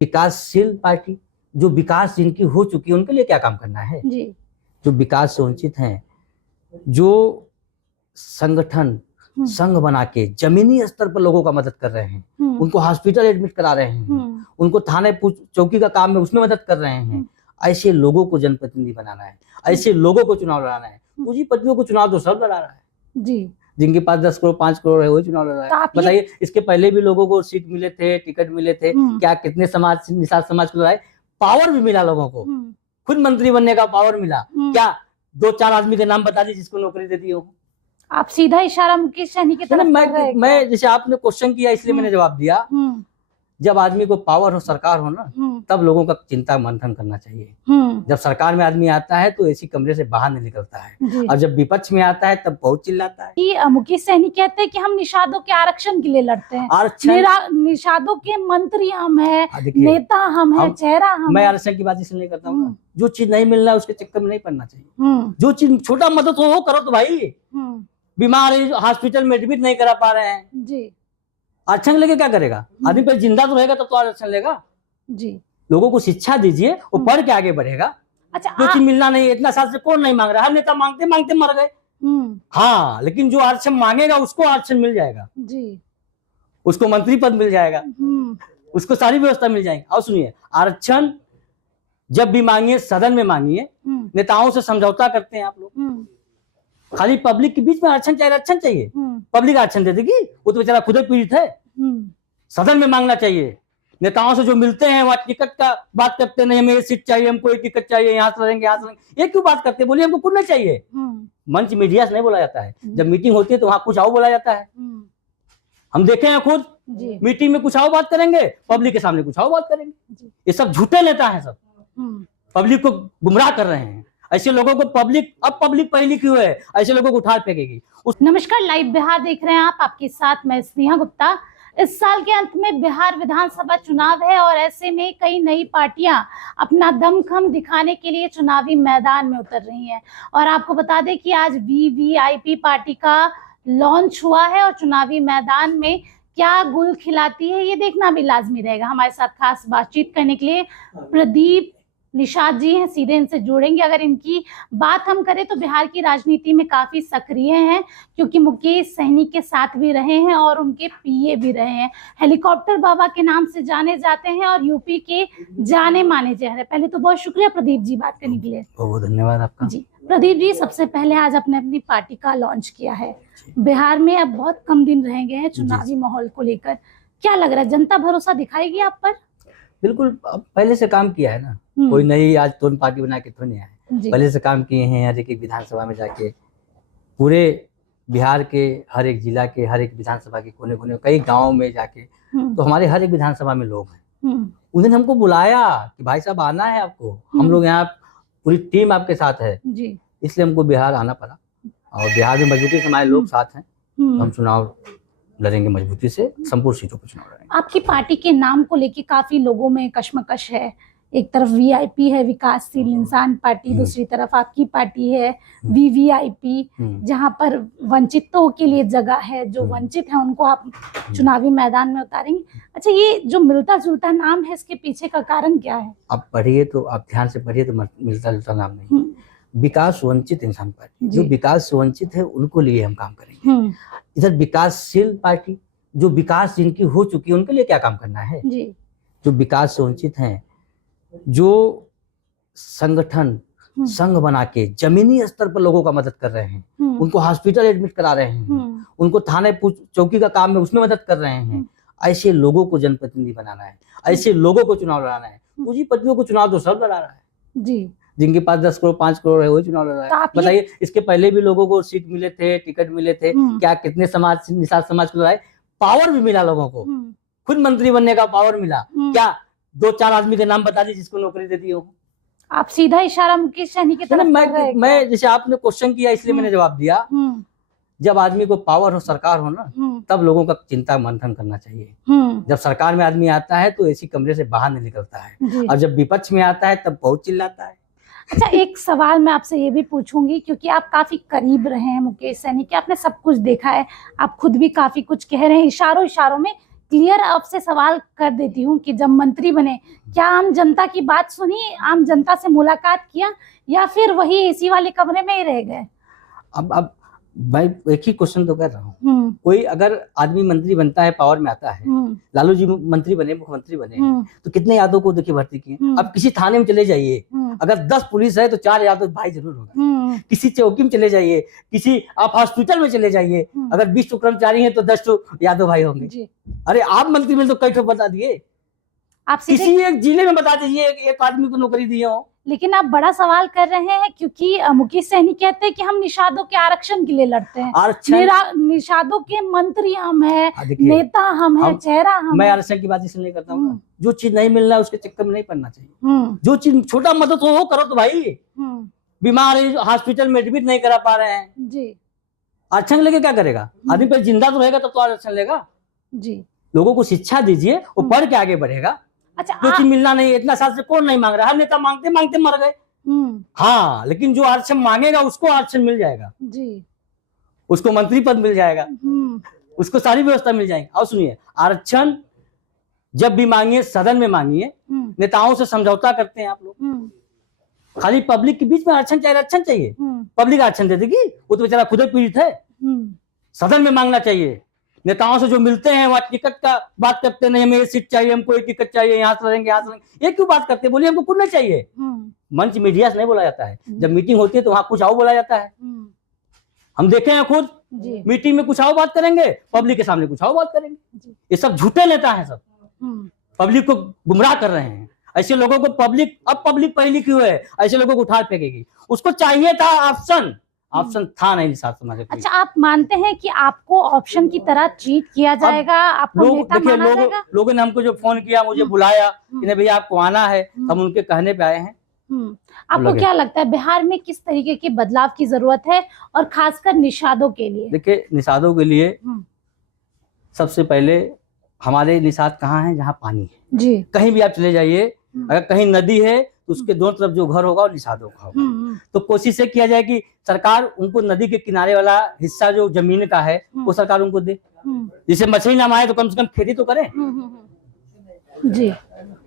विकासशील पार्टी, जो विकास जिनकी हो चुकी है उनके लिए क्या काम करना है जी। जो विकास से वंचित हैं, जो संगठन संघ बना के जमीनी स्तर पर लोगों का मदद कर रहे हैं, उनको हॉस्पिटल एडमिट करा रहे हैं, उनको थाने चौकी का काम है उसमें मदद कर रहे हैं, ऐसे लोगों को जनप्रतिनिधि बनाना है, ऐसे लोगों को चुनाव लड़ाना है। पूंजीपतियों को चुनाव तो सब लड़ा रहा है जी, जिनके पास 10 करोड़ 5 करोड़ है वही चुनाव लड़ रहा है। बताइए, इसके पहले भी लोगों को सीट मिले थे, टिकट मिले थे, क्या कितने समाज निषाद समाज को लड़ाए, पावर भी मिला लोगों को, खुद मंत्री बनने का पावर मिला। क्या 2-4 आदमी के नाम बता दी जिसको नौकरी दे दी हो? आप सीधा इशारा मुकेश सहनी की तरफ मैं जैसे आपने क्वेश्चन किया इसलिए मैंने जवाब दिया। जब आदमी को पावर हो, सरकार हो ना, तब लोगों का चिंता मंथन करना चाहिए। जब सरकार में आदमी आता है तो ऐसी कमरे से बाहर नहीं निकलता है, और जब विपक्ष में आता है तब बहुत चिल्लाता है। मुकेश सहनी कहते हैं कि हम निषादों के आरक्षण के लिए लड़ते हैं, निषादों के मंत्री हम हैं, नेता हम हैं, चेहरा हम। मैं आरक्षण की बात इसलिए नहीं करता हूँ, जो चीज नहीं मिल रहा है उसके चक्कर में नहीं पड़ना चाहिए। जो चीज छोटा मदद हो वो करो। तो भाई बीमार हॉस्पिटल में एडमिट नहीं करा पा रहे हैं जी, आरक्षण लेके क्या करेगा आदमी? पर जिंदा तो रहेगा तब तो आरक्षण लेगा जी। लोगों को शिक्षा दीजिए, वो पढ़ के आगे बढ़ेगा। अच्छा, जो चीज मिलना नहीं, इतना साल से कौन नहीं मांग रहा? हर नेता मांगते मांगते मर गए। हाँ, लेकिन जो आरक्षण मांगेगा उसको आरक्षण मिल जाएगा जी, उसको मंत्री पद मिल जाएगा, उसको सारी व्यवस्था मिल जाएगी। और सुनिए, आरक्षण जब भी मांगिए सदन में मांगिए, नेताओं से समझौता करते हैं आप लोग। खाली पब्लिक के बीच में आरक्षण चाहिए, पब्लिक आरक्षण दे देगी? वो तो बेचारा खुद ही पीड़ित है। सदन में मांगना चाहिए। नेताओं से जो मिलते हैं वहां टिकट का बात करते नहीं, हमें ये सीट चाहिए, हमको ये टिकट चाहिए, यहाँ से लड़ेंगे, यहाँ से लड़ेंगे। ये क्यों बात करते हैं? बोलिए हमको कुछ नहीं चाहिए। मंच मीडिया से नहीं बोला जाता है, जब मीटिंग होती है तो वहां कुछ और बोला जाता है। हम देखे हैं खुद, मीटिंग में कुछ और बात करेंगे, पब्लिक के सामने कुछ और बात करेंगे। ये सब झूठे नेता है, सब पब्लिक को गुमराह कर रहे हैं। ऐसे लोगों को पब्लिक पढ़ी लिखी हुई है, ऐसे लोगों को उठा फेंकेगी। नमस्कार, लाइव बिहार देख रहे हैं आप, आपके साथ मैं स्नेहा गुप्ता। इस साल के अंत में बिहार विधानसभा चुनाव है और ऐसे में कई नई पार्टियां अपना दमखम दिखाने के लिए चुनावी मैदान में उतर रही हैं। और आपको बता दें कि आज वीवीआईपी पार्टी का लॉन्च हुआ है और चुनावी मैदान में क्या गुल खिलाती है ये देखना भी लाजमी रहेगा। हमारे साथ खास बातचीत करने के लिए प्रदीप निषाद जी हैं, सीधे इनसे जुड़ेंगे। अगर इनकी बात हम करें तो बिहार की राजनीति में काफी सक्रिय हैं, क्योंकि मुकेश सहनी के साथ भी रहे हैं और उनके पीए भी रहे हैं। हेलीकॉप्टर बाबा के नाम से जाने जाते हैं और यूपी के जाने माने चेहरे। पहले तो बहुत शुक्रिया प्रदीप जी बात करने के लिए। बहुत धन्यवाद आपका जी। प्रदीप जी, सबसे पहले आज आपने अपनी पार्टी का लॉन्च किया है। बिहार में अब बहुत कम दिन रह गए हैं चुनावी माहौल को लेकर, क्या लग रहा है, जनता भरोसा दिखाएगी आप पर? बिल्कुल, पहले से काम किया है ना, कोई नई आज तो पार्टी बना के तो नहीं आए, पहले से काम किए हैं। हर एक विधानसभा में जाके, पूरे बिहार के हर एक जिला के हर एक विधानसभा के कोने कोने कई गाँव में जाके, तो हमारे हर एक विधानसभा में लोग हैं। उन्होंने हमको बुलाया कि भाई साहब आना है आपको, हम लोग यहाँ पूरी टीम आपके साथ है, इसलिए हमको बिहार आना पड़ा। और बिहार में मजबूती से हमारे लोग साथ हैं, हम चुनाव लड़ेंगे मजबूती से, संपूर्ण सीटों पर चुनाव लड़ेंगे। आपकी पार्टी के नाम को लेके काफी लोगों में कश्मकश है। एक तरफ वीआईपी है, विकासशील इंसान पार्टी, दूसरी तरफ आपकी पार्टी है वीवीआईपी, जहां पर वंचितों के लिए जगह है, जो वंचित है उनको आप चुनावी मैदान में उतारेंगे। अच्छा, ये जो मिलता जुलता नाम है, इसके पीछे का कारण क्या है? आप पढ़िए तो, आप ध्यान से पढ़िए तो मिलता जुलता नाम नहीं, विकास वंचित इंसान पार्टी, जो विकास से वंचित है उनको लिए हम काम करेंगे। इधर विकासशील पार्टी, जो विकास जिनकी हो चुकी है उनके लिए क्या काम करना है जो विकास से वंचित हैं, जो संगठन संघ बना के जमीनी स्तर पर लोगों का मदद कर रहे हैं, उनको हॉस्पिटल एडमिट करा रहे हैं, उनको थाने चौकी का काम है उसमें मदद कर रहे हैं, ऐसे लोगों को जनप्रतिनिधि बनाना है, ऐसे लोगों को चुनाव लड़ाना है। पूंजीपतियों को चुनाव तो सब लड़ा रहा है जी, जिनके पास 10 करोड़ 5 करोड़ है वही चुनाव लड़ रहा है। बताइए, इसके पहले भी लोगों को सीट मिले थे, टिकट मिले थे, क्या कितने निषाद समाज को लड़ाए, पावर भी मिला लोगों को, खुद मंत्री बनने का पावर मिला। क्या 2-4 आदमी के नाम बता दी जिसको नौकरी दे दी हो? आप सीधा इशारा मुकेश सहनी की तरफ मैं जैसे आपने क्वेश्चन किया इसलिए मैंने जवाब दिया। जब आदमी को पावर हो, सरकार हो ना, तब लोगों का चिंता मंथन करना चाहिए। जब सरकार में आदमी आता है तो ऐसी कमरे से बाहर नहीं निकलता है, और जब विपक्ष में आता है तब बहुत चिल्लाता है। अच्छा, एक सवाल मैं आपसे ये भी पूछूंगी, क्योंकि आप काफी करीब रहे हैं मुकेश सहनी के, आपने सब कुछ देखा है, आप खुद भी काफी कुछ कह रहे हैं इशारों में क्लियर आपसे सवाल कर देती हूँ कि जब मंत्री बने, क्या आम जनता की बात सुनी, आम जनता से मुलाकात किया, या फिर वही एसी वाले कमरे में ही रह गए? अब भाई एक ही क्वेश्चन तो कर रहा हूँ, कोई अगर आदमी मंत्री बनता है, पावर में आता है, लालू जी मंत्री बने, मुख्यमंत्री बने, तो कितने यादव को देखिए भर्ती किए। अब किसी थाने में चले जाइए, अगर 10 पुलिस है तो 4 यादव भाई जरूर होगा। किसी चौकी में चले जाइए, किसी आप हॉस्पिटल में चले जाइए, अगर 20 कर्मचारी हैं तो 10 यादव भाई होंगे। अरे आप मंत्री में तो कई ठो बता दिए, आप किसी एक जिले में बता दीजिए एक आदमी को नौकरी दिए हो। लेकिन आप बड़ा सवाल कर रहे हैं, क्योंकि मुकेश सहनी कहते हैं कि हम निषादों के आरक्षण के लिए लड़ते हैं। निषादों के मंत्री हम हैं, नेता हम हैं, चेहरा हम। मैं आरक्षण की बात इसलिए नहीं करता हूँ, जो चीज नहीं मिल रहा है उसके चक्कर में नहीं पड़ना चाहिए। जो चीज छोटा मदद हो वो करो तो भाई। बीमार है, हॉस्पिटल में एडमिट नहीं करा पा रहे हैं जी, आरक्षण लेके क्या करेगा आदमी? पर जिंदा तो रहेगा तब तो आरक्षण लेगा जी। लोगों को शिक्षा दीजिए, वो पढ़ के आगे बढ़ेगा। अच्छा, जो चीज मिलना नहीं, इतना साल से कौन नहीं मांग रहा, हर नेता मांगते मांगते मर गए। हाँ, लेकिन जो आरक्षण मांगेगा उसको आरक्षण मिल जाएगा जी, उसको मंत्री पद मिल जाएगा, उसको सारी व्यवस्था मिल जाएगी। और सुनिए, आरक्षण जब भी मांगिए सदन में मांगिए, नेताओं से समझौता करते हैं आप लोग। खाली पब्लिक के बीच में आरक्षण चाहिए, आरक्षण चाहिए, पब्लिक आरक्षण दे देगी? वो तो बेचारा खुद पीड़ित है। सदन में मांगना चाहिए। नेताओं से जो मिलते हैं वहाँ टिकट का बात करते नहीं, हमें ये सीट चाहिए, हमको ये टिकट चाहिए, यहाँ से लड़ेंगे, यहाँ से लड़ेंगे, ये क्यों बात करते हैं? बोलिए हमको कुछ नहीं चाहिए। मंच मीडिया से नहीं बोला जाता है, जब मीटिंग होती है तो वहाँ कुछ आओ बोला जाता है। हम देखे हैं खुद, मीटिंग में कुछ आओ बात करेंगे, पब्लिक के सामने कुछ आओ बात करेंगे। ये सब झूठे नेता है, सब पब्लिक को गुमराह कर रहे हैं। ऐसे लोगों को पब्लिक, अब पब्लिक पढ़ी लिखी हुई है, ऐसे लोगों को उठा फेंकेगी। उसको चाहिए था ऑप्शन था नहीं निषाद समाज। अच्छा, आप मानते हैं कि आपको ऑप्शन की तरह ट्रीट किया जाएगा? आपको नेता माना जाएगा? लोगों ने हमको जो फोन किया, मुझे बुलाया कि नहीं भैया आपको आना है, हम उनके कहने पे आए हैं। आपको क्या लगता है बिहार में किस तरीके के बदलाव की जरूरत है, और खासकर निषादों के लिए? देखिए, निषादों के लिए सबसे पहले हमारे निषाद कहाँ है? जहाँ पानी है जी। कहीं भी आप चले जाइए, अगर कहीं नदी है तो उसके दोनों तरफ जो घर होगा वो निषादों का होगा। तो कोशिश किया जाए कि सरकार उनको नदी के किनारे वाला हिस्सा जो जमीन का है वो सरकार उनको दे। जिसे मछली ना आए तो कम से कम खेती तो करें जी।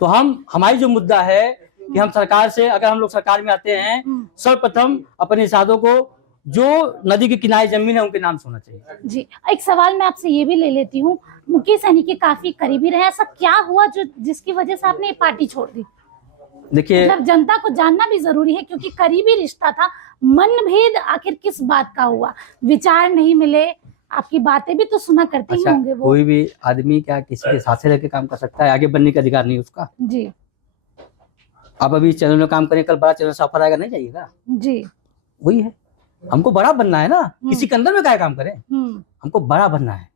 तो हमारी जो मुद्दा है कि हम सरकार से, अगर हम लोग सरकार में आते हैं, सर्वप्रथम अपने निषादों को जो नदी के किनारे जमीन है उनके नाम से होना चाहिए जी। एक सवाल मैं आपसे ये भी ले लेती हूँ, मुकेश सहनी के काफी करीबी रहे, ऐसा क्या हुआ जो जिसकी वजह से आपने ये पार्टी छोड़ दी? देखिए, मतलब जनता को जानना भी जरूरी है, क्योंकि करीबी रिश्ता था। मनभेद आखिर किस बात का हुआ? विचार नहीं मिले? आपकी बातें भी तो सुना करते ही होंगे वो। कोई भी आदमी क्या किसी के साथ से रहकर काम कर सकता है? आगे बनने का अधिकार नहीं उसका जी। आप अभी चैनल में काम करें, कल बड़ा चैनल सफर आएगा, नहीं जाइएगा जी। वही है, हमको बड़ा बनना है ना, किसी के अंदर में क्या काम करें, हमको बड़ा बनना है।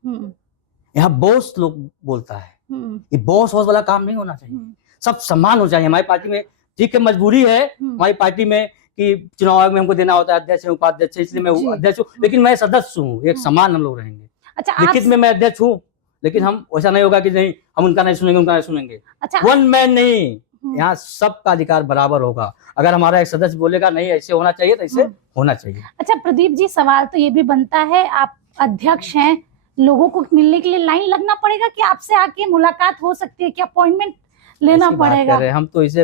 यहाँ बॉस लोग बोलता है, ये बॉस वाला काम नहीं होना चाहिए, सब सम्मान हो जाए। हमारी पार्टी में ठीक है, मजबूरी है हमारी पार्टी में कि चुनाव आयोग में हमको देना होता है अध्यक्ष उपाध्यक्ष, इसलिए मैं अध्यक्ष हूँ, लेकिन मैं सदस्य हूँ, एक समान हम लोग रहेंगे। अच्छा, लिखित में मैं अध्यक्ष हूँ, लेकिन हम वैसा नहीं होगा कि नहीं हम उनका नहीं सुनेंगे, उनका नहीं सुनेंगे। अच्छा, वन मैन नहीं, यहाँ सबका अधिकार बराबर होगा। अगर हमारा एक सदस्य बोलेगा नहीं ऐसे होना चाहिए तो ऐसे होना चाहिए। अच्छा प्रदीप जी, सवाल तो ये भी बनता है, आप अध्यक्ष हैं, लोगों को मिलने के लिए लाइन लगना पड़ेगा कि आपसे आके मुलाकात हो सकती है, कि अपॉइंटमेंट लेना पड़ेगा? हम तो इसे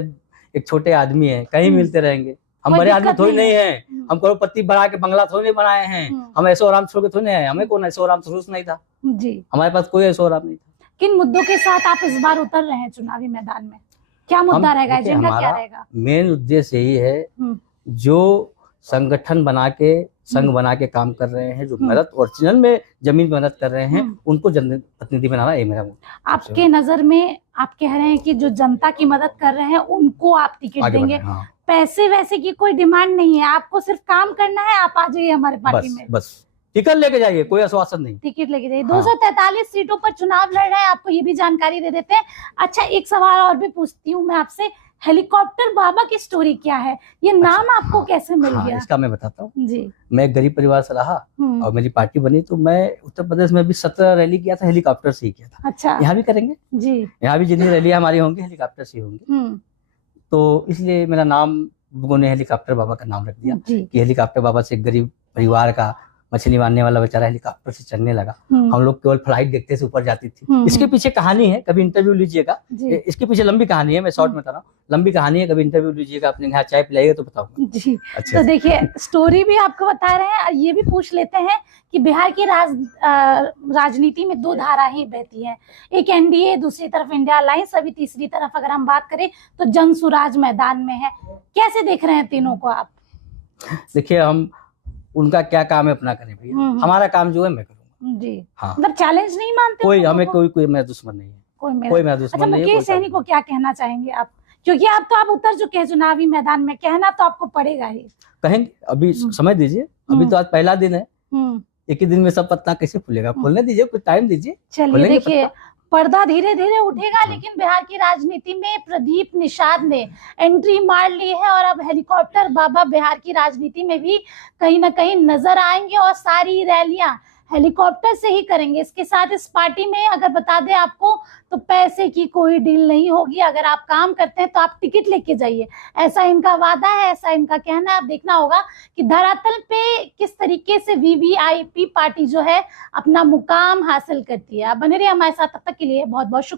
एक छोटे आदमी हैं, कहीं मिलते रहेंगे। हम बड़े आदमी थोड़ी नहीं है, हम करोड़पति बना के बंगला थोड़ी नहीं बनाए हैं, हम ऐसे आराम छोड़ के थोड़ी नहीं, हमें कौन ऐसे आराम शुरू नहीं था जी, हमारे पास कोई ऐसे आराम नहीं था। किन मुद्दों के साथ आप इस बार उतर रहे हैं चुनावी मैदान में? क्या मुद्दा रहेगा, एजेंडा क्या रहेगा? मेन उद्देश्य यही है, जो संगठन बना के संघ बना के काम कर रहे हैं, जो मदद ओरिजिनल में जमीन मदद कर रहे हैं, उनको जनप्रतिनिधि बनाना, ये मेरा। आपके नजर में आप कह रहे हैं कि जो जनता की मदद कर रहे हैं उनको आप टिकट देंगे? हाँ। पैसे वैसे की कोई डिमांड नहीं है, आपको सिर्फ काम करना है, आप आ जाइए हमारे पार्टी में, बस टिकट लेके जाइए, कोई आश्वासन नहीं, टिकट लेके जाइए। 243 सीटों पर चुनाव लड़ रहे हैं, आपको ये भी जानकारी दे देते हैं। अच्छा, एक सवाल और भी पूछती हूँ मैं आपसे, हेलीकॉप्टर बाबा की स्टोरी क्या है? ये नाम आपको कैसे मिल गया? इसका मैं बताता हूँ जी। मैं एक गरीब परिवार से रहा और मेरी पार्टी बनी, तो मैं उत्तर प्रदेश में भी 17 रैली किया था, हेलीकॉप्टर से ही किया था। अच्छा, यहाँ भी करेंगे जी, यहाँ भी जितनी रैली हमारी होंगी हेलीकॉप्टर से होंगी, तो इसलिए मेरा नाम लोगों ने हेलीकॉप्टर बाबा का नाम रख दिया कि हेलीकॉप्टर बाबा से गरीब परिवार का मछली मारने वाला बेचारा हेलीकॉप्टर से चढ़ने लगा। हम लोग केवल फ्लाइट देखते से ऊपर जाती थी। इसके पीछे कहानी है, कभी इंटरव्यू लीजिएगा। इसके पीछे लंबी कहानी है, मैं शॉर्ट में बता रहा हूँ, लंबी कहानी है, कभी इंटरव्यू लीजिएगा, अपने यहाँ चाय पिलाइएगा तो बताऊंगा जी। अच्छा। तो देखिए स्टोरी भी आपको बता रहे हैं, ये भी पूछ लेते हैं कि बिहार की राजनीति में दो धाराएं बहती हैं, एक एनडीए, दूसरी तरफ इंडिया अलायंस, अभी तीसरी तरफ अगर हम बात करें तो जन सुराज मैदान में है। कैसे देख रहे हैं तीनों को आप? देखिए हम उनका क्या काम है अपना करें भैया, हमारा काम जो है मैं करूंगा जी। हाँ। मतलब चैलेंज नहीं मानते कोई, हमें कोई मेरा दुश्मन नहीं है, कोई मेरा दुश्मन नहीं है। मुकेश सहनी को क्या कहना चाहेंगे आप, क्योंकि आप तो आप उतर चुके हैं चुनावी मैदान में, कहना तो आपको पड़ेगा ही। कहेंगे, अभी समय दीजिए, अभी तो आज पहला दिन है, एक ही दिन में सब पत्ता कैसे खुलेगा, खोलने दीजिए, कुछ टाइम दीजिए। चलिए देखिए पर्दा धीरे धीरे उठेगा, लेकिन बिहार की राजनीति में प्रदीप निषाद ने एंट्री मार ली है और अब हेलीकॉप्टर बाबा बिहार की राजनीति में भी कहीं ना कहीं नजर आएंगे और सारी रैलियां हेलीकॉप्टर से ही करेंगे। इसके साथ इस पार्टी में अगर बता दें आपको तो पैसे की कोई डील नहीं होगी, अगर आप काम करते हैं तो आप टिकट लेके जाइए, ऐसा इनका वादा है, ऐसा इनका कहना है। अब देखना होगा कि धरातल पे किस तरीके से वीवीआईपी पार्टी जो है अपना मुकाम हासिल करती है। आप बने रहिए हमारे साथ, तब तक के लिए बहुत बहुत शुक्रिया।